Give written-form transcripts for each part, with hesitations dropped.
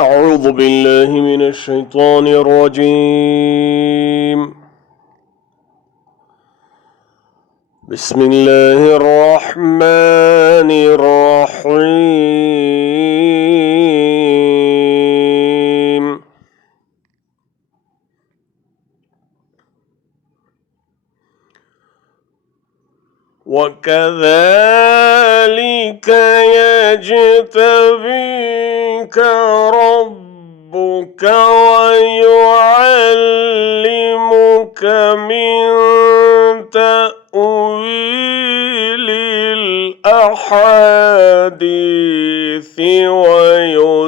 أعوذ بالله من الشيطان الرجيم. بسم الله الرحمن الرحيم. وكذلك يجتبيك ربك ويعلمك من تأويل الأحاديث ويتم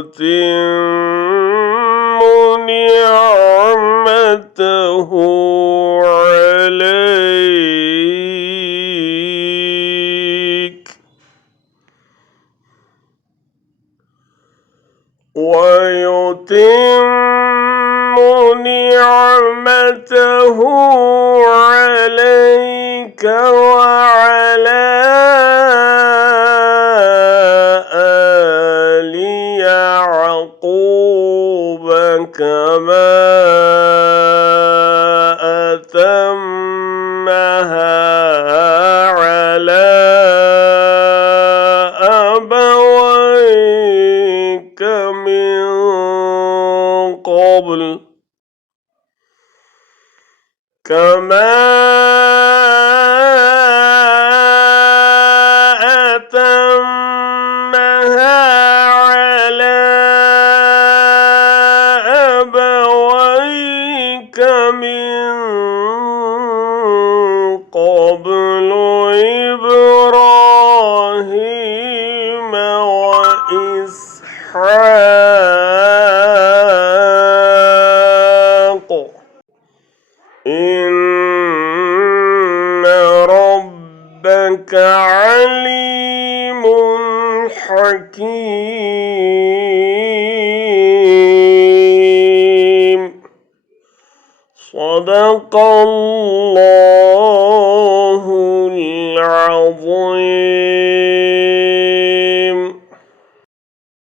نعمته عليك وعلى آل يعقوب كما أتمها على أبويك من قبل كما أتمها على أبويك من قبل إبراهيم وإسحاق إن ربك عليم حكيم. صدق الله